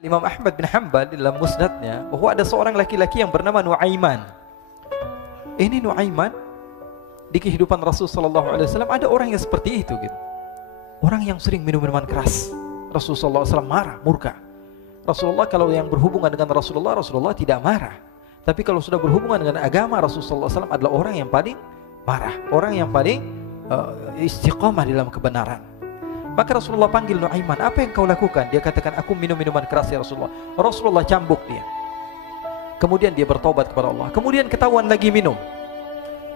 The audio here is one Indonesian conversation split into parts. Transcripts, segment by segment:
Imam Ahmad bin Hanbal dalam musnadnya bahwa ada seorang laki-laki yang bernama Nuaiman. Ini Nuaiman di kehidupan Rasul sallallahu alaihi wasallam ada orang yang seperti itu gitu. Orang yang sering minum minuman keras. Rasul sallallahu alaihi wasallam marah, murka. Rasulullah kalau yang berhubungan dengan Rasulullah tidak marah. Tapi kalau sudah berhubungan dengan agama, Rasul sallallahu alaihi wasallam adalah orang yang paling marah, orang yang paling istiqamah dalam kebenaran. Maka Rasulullah panggil Nuaiman, apa yang kau lakukan? Dia katakan, aku minum minuman keras ya Rasulullah. Rasulullah cambuk dia. Kemudian dia bertobat kepada Allah. Kemudian ketahuan lagi minum.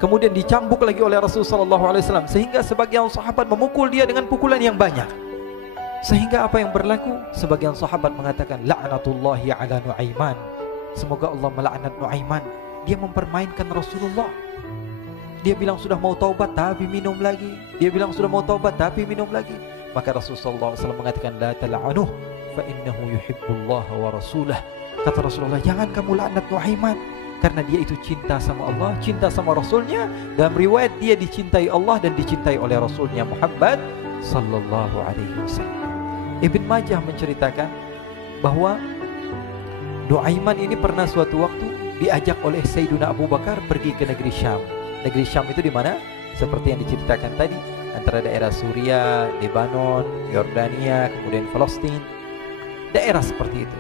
Kemudian dicambuk lagi oleh Rasulullah SAW, sehingga sebagian sahabat memukul dia dengan pukulan yang banyak. Sehingga apa yang berlaku? Sebagian sahabat mengatakan, la'natullahi ala Nuaiman. Semoga Allah melaknat Nuaiman. Dia mempermainkan Rasulullah. Dia bilang sudah mau taubat tapi minum lagi. Dia bilang sudah mau taubat tapi minum lagi. Maka Rasulullah SAW mengatakan, la tal'anuh fa innahu yuhibbullah wa rasulah. Kata Rasulullah, jangan kamu laknat Nuaiman, karena dia itu cinta sama Allah, cinta sama Rasulnya. Dalam riwayat dia dicintai Allah dan dicintai oleh Rasulnya Muhammad sallallahu alaihi wasallam. Ibn Majah menceritakan bahwa Nuaiman ini pernah suatu waktu diajak oleh Sayyiduna Abu Bakar pergi ke negeri Syam. Negeri Syam itu di mana? Seperti yang diceritakan tadi, antara daerah Suriah, Lebanon, Yordania, kemudian Palestina. Daerah seperti itu.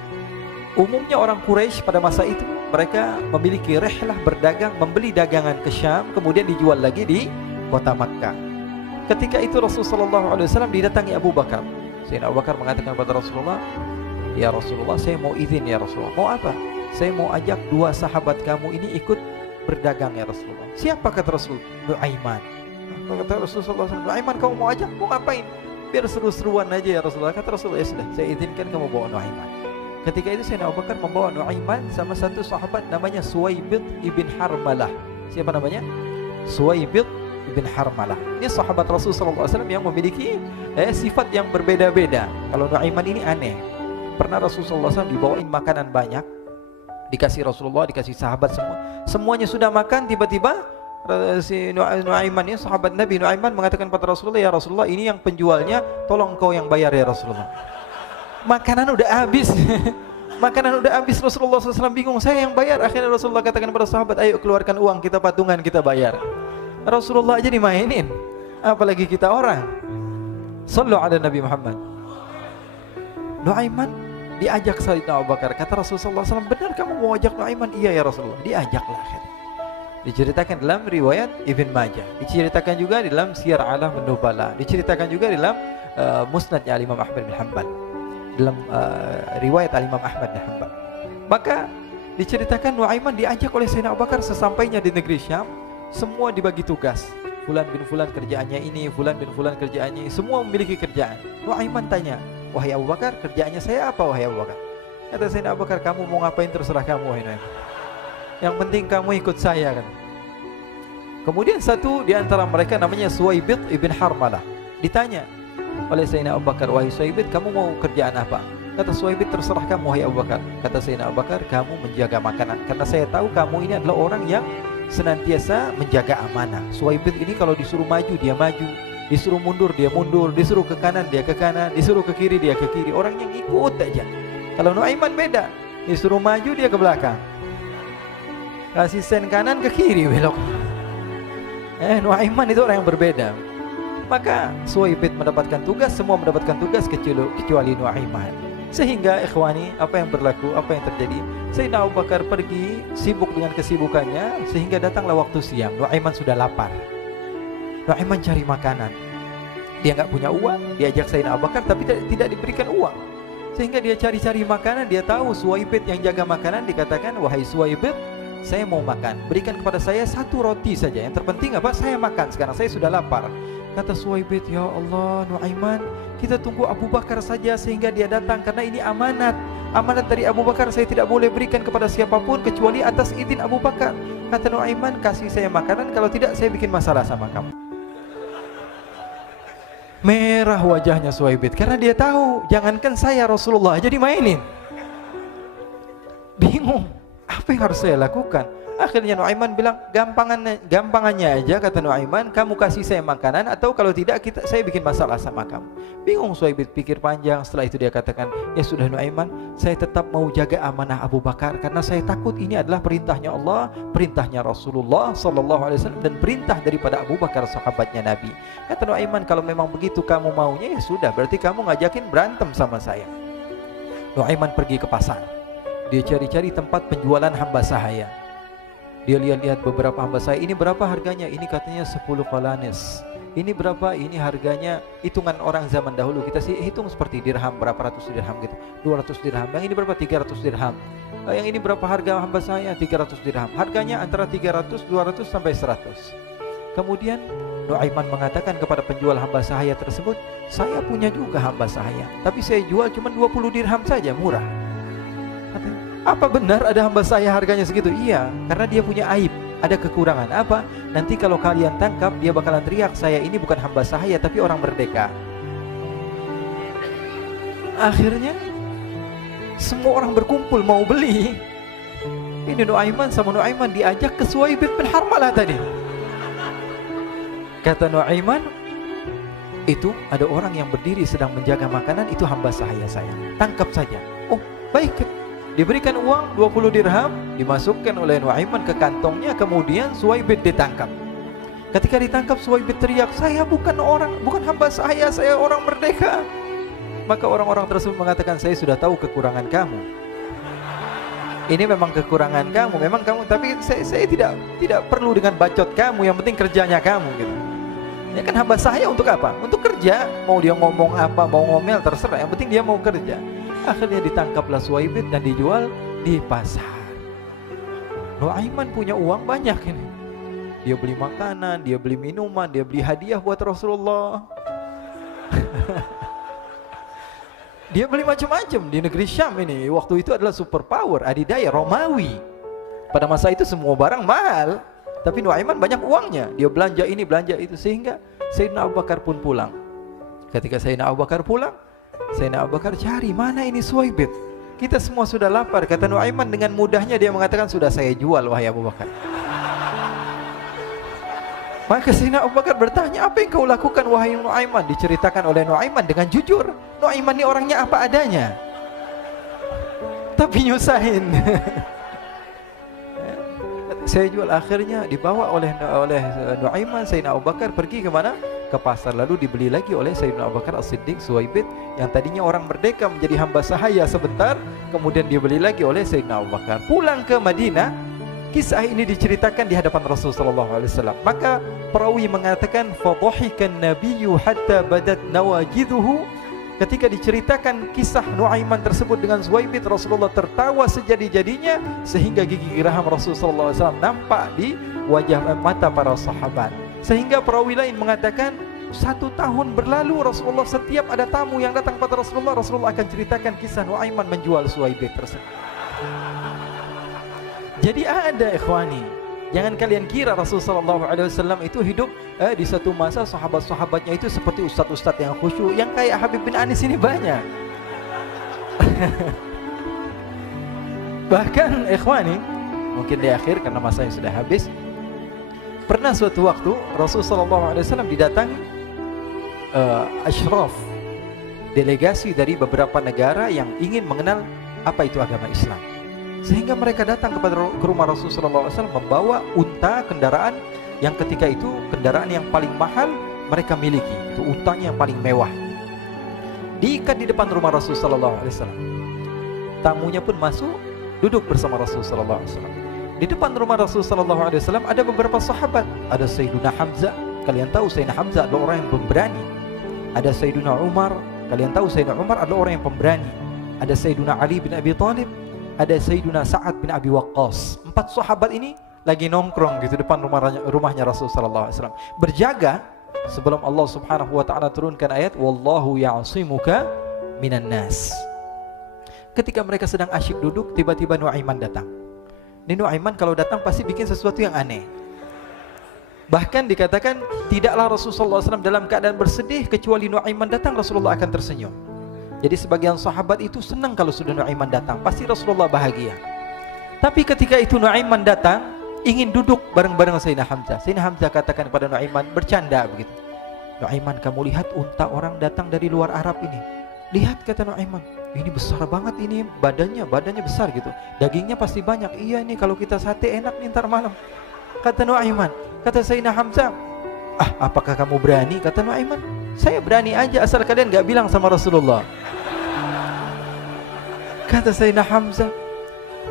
Umumnya orang Quraisy pada masa itu mereka memiliki rihlah berdagang, membeli dagangan ke Syam, kemudian dijual lagi di kota Makkah. Ketika itu Rasulullah SAW didatangi Abu Bakar. Sayyidina Abu Bakar mengatakan kepada Rasulullah, ya Rasulullah, saya mau izin ya Rasulullah. Mau apa? Saya mau ajak dua sahabat kamu ini ikut berdagang ya Rasulullah. Siapa kata Rasul? Nuaiman. Kata Rasulullah SAW, Nuaiman kamu mau ajak? Mau ngapain? Biar seru-seruan aja ya Rasulullah. Kata Rasulullah, ya sudah, saya izinkan kamu bawa Nuaiman. Ketika itu Sayyidina Abu Bakar membawa Nuaiman sama satu sahabat namanya Suwaibid ibn Harmalah. Siapa namanya? Suwaibid ibn Harmalah. Ini sahabat Rasulullah SAW yang memiliki sifat yang berbeda-beda. Kalau Nuaiman ini aneh. Pernah Rasulullah SAW dibawain makanan banyak, dikasih Rasulullah, dikasih sahabat semua. Semuanya sudah makan, tiba-tiba si Nuaiman ini, sahabat Nabi Nuaiman mengatakan kepada Rasulullah, ya Rasulullah, ini yang penjualnya, tolong kau yang bayar ya Rasulullah. Makanan udah habis. Makanan udah habis, Rasulullah SAW bingung, saya yang bayar. Akhirnya Rasulullah katakan kepada sahabat, ayo keluarkan uang, kita patungan, kita bayar. Rasulullah aja dimainin, apalagi kita orang. Sallu ala Nabi Muhammad. Nuaiman diajak Sayyidina Abu Bakar. Kata Rasulullah SAW, benar kamu mau ajak Nuaiman? Iya ya Rasulullah. Diajaklah akhirnya. Diceritakan dalam riwayat Ibn Majah, diceritakan juga dalam Siyar A'lam An-Nubala, diceritakan juga dalam musnadnya Imam Ahmad bin Hanbal, dalam riwayat Imam Ahmad bin Hanbal. Maka diceritakan Nuaiman diajak oleh Sayyidina Abu Bakar. Sesampainya di negeri Syam, semua dibagi tugas. Fulan bin Fulan kerjaannya ini, Fulan bin Fulan kerjaannya ini, semua memiliki kerjaan. Nuaiman tanya, wahai Abu Bakar, kerjaannya saya apa wahai Abu Bakar? Kata Sayyidina Abu Bakar, kamu mau ngapain terserah kamu wahai Nuaiman. Yang penting kamu ikut saya kan. Kemudian satu di antara mereka namanya Suwaibid ibn Harmalah ditanya oleh Sayyidina Abu Bakar, wahai Suwaibid, kamu mau kerjaan apa? Kata Suwaibid, terserah kamu wahai Abu Bakar. Kata Sayyidina Abu Bakar, kamu menjaga makanan, karena saya tahu kamu ini adalah orang yang senantiasa menjaga amanah. Suwaibid ini kalau disuruh maju dia maju, disuruh mundur dia mundur, disuruh ke kanan dia ke kanan, disuruh ke kiri dia ke kiri. Orang yang ikut aja. Kalau Nuaiman beda, disuruh maju dia ke belakang, kasih sen kanan ke kiri belok. Nuaiman itu orang yang berbeda. Maka Suwaibid mendapatkan tugas, semua mendapatkan tugas kecuali Nuaiman. Sehingga ikhwani, apa yang berlaku, apa yang terjadi? Sayyidina Abu Bakar pergi sibuk dengan kesibukannya, sehingga datanglah waktu siang. Nuaiman sudah lapar. Nuaiman cari makanan. Dia nggak punya uang, diajak Sayyidina Abu Bakar tapi tidak diberikan uang. Sehingga dia cari-cari makanan. Dia tahu Suwaibid yang jaga makanan, dikatakan, wahai Suwaibid, saya mau makan, berikan kepada saya satu roti saja. Yang terpenting apa? Saya makan sekarang, saya sudah lapar. Kata Suwaibid, ya Allah Nuaiman, kita tunggu Abu Bakar saja sehingga dia datang, karena ini amanat. Amanat dari Abu Bakar, saya tidak boleh berikan kepada siapapun kecuali atas izin Abu Bakar. Kata Nuaiman, kasih saya makanan, kalau tidak saya bikin masalah sama kamu. Merah wajahnya Suwaibid, karena dia tahu, jangankan saya, Rasulullah jadi mainin. Bingung, apa yang harus saya lakukan? Akhirnya Nuaiman bilang, gampangannya aja, kata Nuaiman, kamu kasih saya makanan, atau kalau tidak saya bikin masalah sama kamu. Bingung Suhaib, pikir panjang. Setelah itu dia katakan, ya sudah Nuaiman, saya tetap mau jaga amanah Abu Bakar, karena saya takut ini adalah perintahnya Allah, perintahnya Rasulullah SAW, dan perintah daripada Abu Bakar, sahabatnya Nabi. Kata Nuaiman, kalau memang begitu kamu maunya, ya sudah, berarti kamu ngajakin berantem sama saya. Nuaiman pergi ke pasar. Dia cari-cari tempat penjualan hamba sahaya. Dia lihat-lihat beberapa hamba sahaya. Ini berapa harganya? Ini katanya 10 qalanis. Ini berapa? Ini harganya, hitungan orang zaman dahulu. Kita sih hitung seperti dirham, berapa ratus dirham gitu. 200 dirham. Yang ini berapa? 300 dirham. Yang ini berapa harga hamba sahaya? 300 dirham. Harganya antara 300, 200 sampai 100. Kemudian Nuaiman mengatakan kepada penjual hamba sahaya tersebut, saya punya juga hamba sahaya, tapi saya jual cuma 20 dirham saja, murah. Katanya, apa benar ada hamba saya harganya segitu? Iya, karena dia punya aib, ada kekurangan. Apa? Nanti kalau kalian tangkap, dia bakalan teriak, saya ini bukan hamba sahaya tapi orang merdeka. Akhirnya semua orang berkumpul mau beli. Ini Nuaiman sama Nuaiman diajak ke Suhaib bin Harmalah tadi. Kata Nuaiman, itu ada orang yang berdiri sedang menjaga makanan, itu hamba sahaya saya, tangkap saja. Oh baik. Diberikan uang 20 dirham, dimasukkan oleh Nuaiman ke kantongnya. Kemudian Suhaib ditangkap. Ketika ditangkap, Suhaib teriak, saya bukan hamba saya orang merdeka. Maka orang-orang tersebut mengatakan, saya sudah tahu kekurangan kamu. Ini memang kekurangan kamu, memang kamu, tapi saya tidak perlu dengan bacot kamu, yang penting kerjanya kamu gitu. Ya kan hamba saya untuk apa? Untuk kerja. Mau dia ngomong apa, mau ngomel, terserah, yang penting dia mau kerja. Akhirnya ditangkaplah Suhaib dan dijual di pasar. Nuaiman punya uang banyak ini. Dia beli makanan, dia beli minuman, dia beli hadiah buat Rasulullah. Dia beli macam-macam di negeri Syam ini. Waktu itu adalah superpower, adidaya Romawi. Pada masa itu semua barang mahal, tapi Nuaiman banyak uangnya. Dia belanja ini, belanja itu, sehingga Sayyidina Abu Bakar pun pulang. Ketika Sayyidina Abu Bakar pulang, Sayyidina Abu Bakar cari, mana ini Suhaib? Kita semua sudah lapar. Kata Nuaiman dengan mudahnya dia mengatakan, sudah saya jual wahai Abu Bakar. Maka Sayyidina Abu Bakar bertanya, apa yang kau lakukan wahai Nuaiman? Diceritakan oleh Nuaiman dengan jujur. Nuaiman ini orangnya apa adanya, tapi nyusahin. Saya jual. Akhirnya dibawa oleh Nuaiman, Sayyidina Abu Bakar pergi kemana? Ke pasar. Lalu dibeli lagi oleh Sayyidina Abu Bakar As-Siddiq, Suhaib yang tadinya orang merdeka menjadi hamba sahaya sebentar, kemudian dibeli lagi oleh Sayyidina Abu Bakar. Pulang ke Madinah, kisah ini diceritakan di hadapan Rasulullah SAW. Maka perawi mengatakan, fadhahikan nabiyyu hatta badat nawajiduhu. Ketika diceritakan kisah Nuaiman tersebut dengan Suhaib, Rasulullah tertawa sejadi-jadinya sehingga gigi geraham Rasulullah SAW nampak di wajah mata para sahabat. Sehingga perawi lain mengatakan, 1 tahun berlalu Rasulullah, setiap ada tamu yang datang pada Rasulullah akan ceritakan kisah Nuaiman menjual Suhaib tersebut. Jadi ada ikhwani, jangan kalian kira Rasulullah SAW itu hidup di satu masa sahabat-sahabatnya itu seperti ustadz-ustadz yang khusyuk, yang kayak Habib bin Anis ini banyak. Bahkan ikhwani, mungkin di akhir karena masanya sudah habis, pernah suatu waktu Rasulullah SAW didatangi asyraf, delegasi dari beberapa negara yang ingin mengenal apa itu agama Islam. Sehingga mereka datang ke rumah Rasulullah SAW membawa unta, kendaraan yang ketika itu kendaraan yang paling mahal mereka miliki. Itu untanya yang paling mewah. Diikat di depan rumah Rasulullah SAW. Tamunya pun masuk, duduk bersama Rasulullah SAW. Di depan rumah Rasulullah SAW ada beberapa sahabat. Ada Sayyiduna Hamzah. Kalian tahu Sayyidina Hamzah adalah orang yang pemberani. Ada Sayyiduna Umar. Kalian tahu Sayyidina Umar adalah orang yang pemberani. Ada Sayyiduna Ali bin Abi Thalib. Ada Sayyiduna Sa'ad bin Abi Waqqas. 4 sahabat ini lagi nongkrong gitu depan rumahnya Rasulullah SAW, berjaga sebelum Allah Subhanahu wa taala turunkan ayat wallahu ya'simuka minan nas. Ketika mereka sedang asyik duduk, tiba-tiba Nuaiman datang. Ini Nuaiman kalau datang pasti bikin sesuatu yang aneh. Bahkan dikatakan tidaklah Rasulullah SAW dalam keadaan bersedih, kecuali Nuaiman datang Rasulullah akan tersenyum. Jadi sebagian sahabat itu senang kalau sudah Nuaiman datang, pasti Rasulullah bahagia. Tapi ketika itu Nuaiman datang, ingin duduk bareng-bareng Sayyidina Hamzah. Sayyidina Hamzah katakan kepada Nuaiman, bercanda begitu. Nuaiman, kamu lihat unta orang datang dari luar Arab ini. Lihat, kata Nuaiman, ini besar banget ini, badannya besar gitu. Dagingnya pasti banyak. Iya, ini kalau kita sate enak nih ntar malam. Kata Nuaiman. Kata Sayyidina Hamzah, apakah kamu berani? Kata Nuaiman, saya berani aja asal kalian gak bilang sama Rasulullah. Kata Sayyidina Hamzah,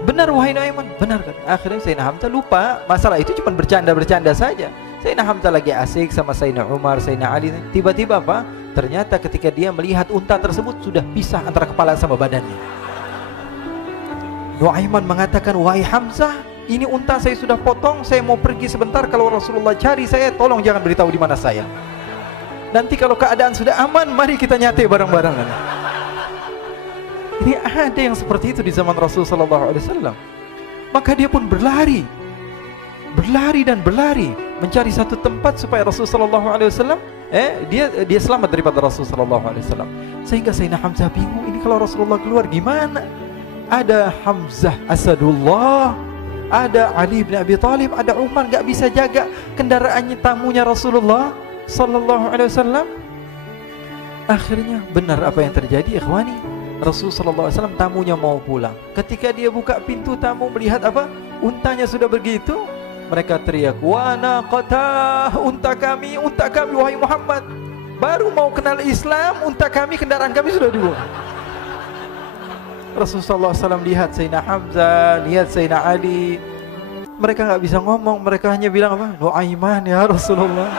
benar wahai Nuaiman, benar kan? Akhirnya Sayyidina Hamzah lupa masalah itu, cuma bercanda-bercanda saja. Sayyidina Hamzah lagi asik sama Sayyidina Umar, Sayyidina Ali. Tiba-tiba apa? Ternyata ketika dia melihat unta tersebut sudah pisah antara kepala sama badannya. Nuaiman mengatakan, wahai Hamzah, ini unta saya sudah potong, saya mau pergi sebentar. Kalau Rasulullah cari saya, tolong jangan beritahu di mana saya. Nanti kalau keadaan sudah aman, mari kita nyate bareng-barengan. Ini ada yang seperti itu di zaman Rasulullah SAW. Maka dia pun berlari dan berlari mencari satu tempat supaya Rasulullah SAW dia selamat daripada Rasulullah SAW. Sehingga Sayyidina Hamzah bingung, ini kalau Rasulullah keluar gimana? Ada Hamzah Asadullah, ada Ali bin Abi Thalib, ada Umar, gak bisa jaga kendaraannya, tamunya Rasulullah Sallallahu Alaihi Wasallam. Akhirnya benar apa yang terjadi, ikhwani. Rasulullah Sallallahu Alaihi Wasallam tamunya mau pulang. Ketika dia buka pintu tamu melihat apa? Untanya sudah begitu. Mereka teriak, wa naqata, unta kami wahai Muhammad. Baru mau kenal Islam, unta kami, kendaraan kami sudah dibuang. Rasulullah SAW lihat Sayyidina Hamzah, lihat Sayyidina Ali. Mereka gak bisa ngomong, mereka hanya bilang apa? Nuaiman ya Rasulullah.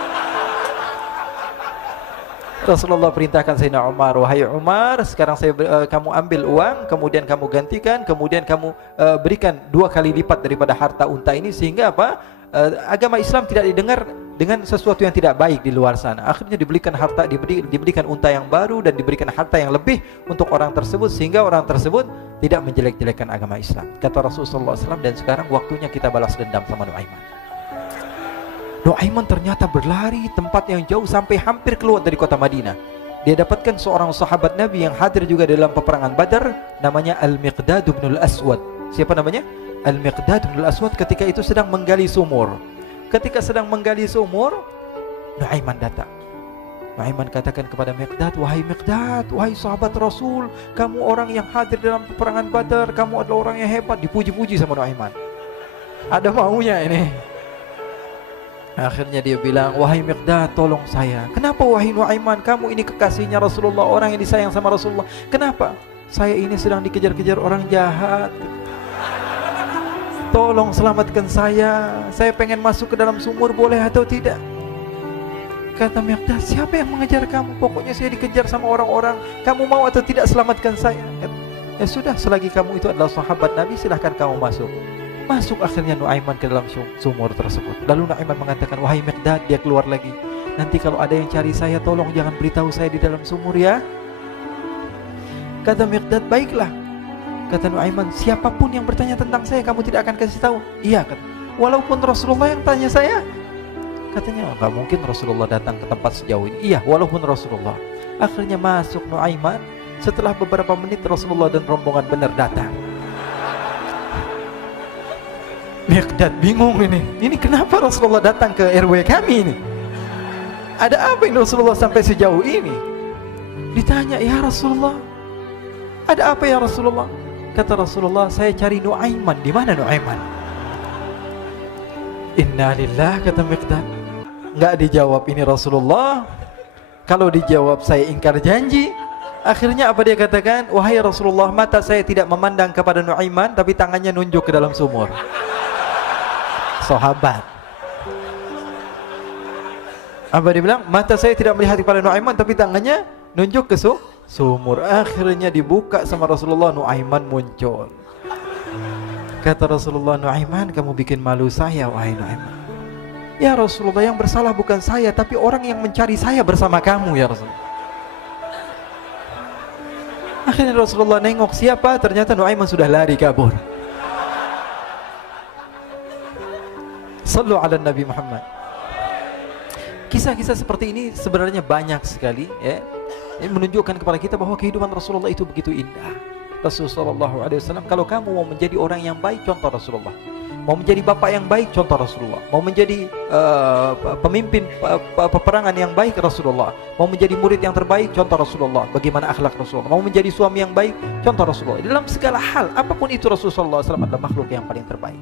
Rasulullah perintahkan Sayyidina Umar, wahai Umar, sekarang kamu ambil uang, kemudian kamu gantikan, kemudian kamu berikan 2 kali lipat daripada harta unta ini, sehingga apa? Agama Islam tidak didengar dengan sesuatu yang tidak baik di luar sana. Akhirnya diberikan harta, diberikan unta yang baru dan diberikan harta yang lebih untuk orang tersebut, sehingga orang tersebut tidak menjelek-jelekan agama Islam. Kata Rasulullah SAW, dan sekarang waktunya kita balas dendam sama Nuaiman. Nuaiman ternyata berlari tempat yang jauh sampai hampir keluar dari kota Madinah. Dia dapatkan seorang sahabat Nabi yang hadir juga dalam peperangan Badar, namanya Al-Miqdad bin Al-Aswad. Siapa namanya? Al-Miqdad bin Al-Aswad ketika itu sedang menggali sumur. Ketika sedang menggali sumur, Nuaiman datang. Nuaiman katakan kepada Miqdad, wahai Miqdad, wahai sahabat Rasul, kamu orang yang hadir dalam peperangan Badar, kamu adalah orang yang hebat. Dipuji-puji sama Nuaiman. Ada maunya ini. Akhirnya dia bilang, wahai Miqdad, tolong saya. Kenapa wahai Nuaiman? Kamu ini kekasihnya Rasulullah, orang yang disayang sama Rasulullah. Kenapa? Saya ini sedang dikejar-kejar orang jahat. Tolong selamatkan saya. Saya pengen masuk ke dalam sumur, boleh atau tidak? Kata Miqdad, siapa yang mengejar kamu? Pokoknya saya dikejar sama orang-orang. Kamu mau atau tidak selamatkan saya? Ya sudah, selagi kamu itu adalah sahabat Nabi, silahkan kamu masuk. Masuk akhirnya Nuaiman ke dalam sumur tersebut. Lalu Nuaiman mengatakan, wahai Miqdad, dia keluar lagi. Nanti kalau ada yang cari saya, tolong jangan beritahu saya di dalam sumur ya. Kata Miqdad, baiklah. Kata Nuaiman, siapapun yang bertanya tentang saya, kamu tidak akan kasih tahu. Iya, kata. Walaupun Rasulullah yang tanya saya. Katanya, enggak mungkin Rasulullah datang ke tempat sejauh ini. Iya, walaupun Rasulullah. Akhirnya masuk Nuaiman. Setelah beberapa menit Rasulullah dan rombongan benar datang. Miqdad bingung ini. Ini kenapa Rasulullah datang ke RW kami ini? Ada apa ini Rasulullah sampai sejauh ini? Ditanya, ya Rasulullah, ada apa ya Rasulullah? Kata Rasulullah, saya cari Nuaiman. Di mana Nuaiman? Innalillah, kata Miqdad. Enggak dijawab ini Rasulullah. Kalau dijawab saya ingkar janji. Akhirnya apa dia katakan? Wahai Rasulullah, mata saya tidak memandang kepada Nuaiman, tapi tangannya nunjuk ke dalam sumur. Sahabat. Apa dia bilang? Mata saya tidak melihat kepada Nuaiman, tapi tangannya nunjuk ke sumur. Akhirnya dibuka sama Rasulullah, Nuaiman muncul. Kata Rasulullah, Nuaiman, kamu bikin malu saya, wahai Nuaiman. Ya Rasulullah, yang bersalah bukan saya, tapi orang yang mencari saya bersama kamu ya Rasulullah. Akhirnya Rasulullah nengok, siapa? Ternyata Nuaiman sudah lari kabur. Sallu ala Nabi Muhammad. Kisah-kisah seperti ini sebenarnya banyak sekali ya. Ini menunjukkan kepada kita bahwa kehidupan Rasulullah itu begitu indah. Rasulullah SAW, kalau kamu mau menjadi orang yang baik, contoh Rasulullah. Mau menjadi bapak yang baik, contoh Rasulullah. Mau menjadi pemimpin peperangan yang baik, Rasulullah. Mau menjadi murid yang terbaik, contoh Rasulullah. Bagaimana akhlak Rasulullah. Mau menjadi suami yang baik, contoh Rasulullah. Dalam segala hal, apapun itu Rasulullah SAW adalah makhluk yang paling terbaik.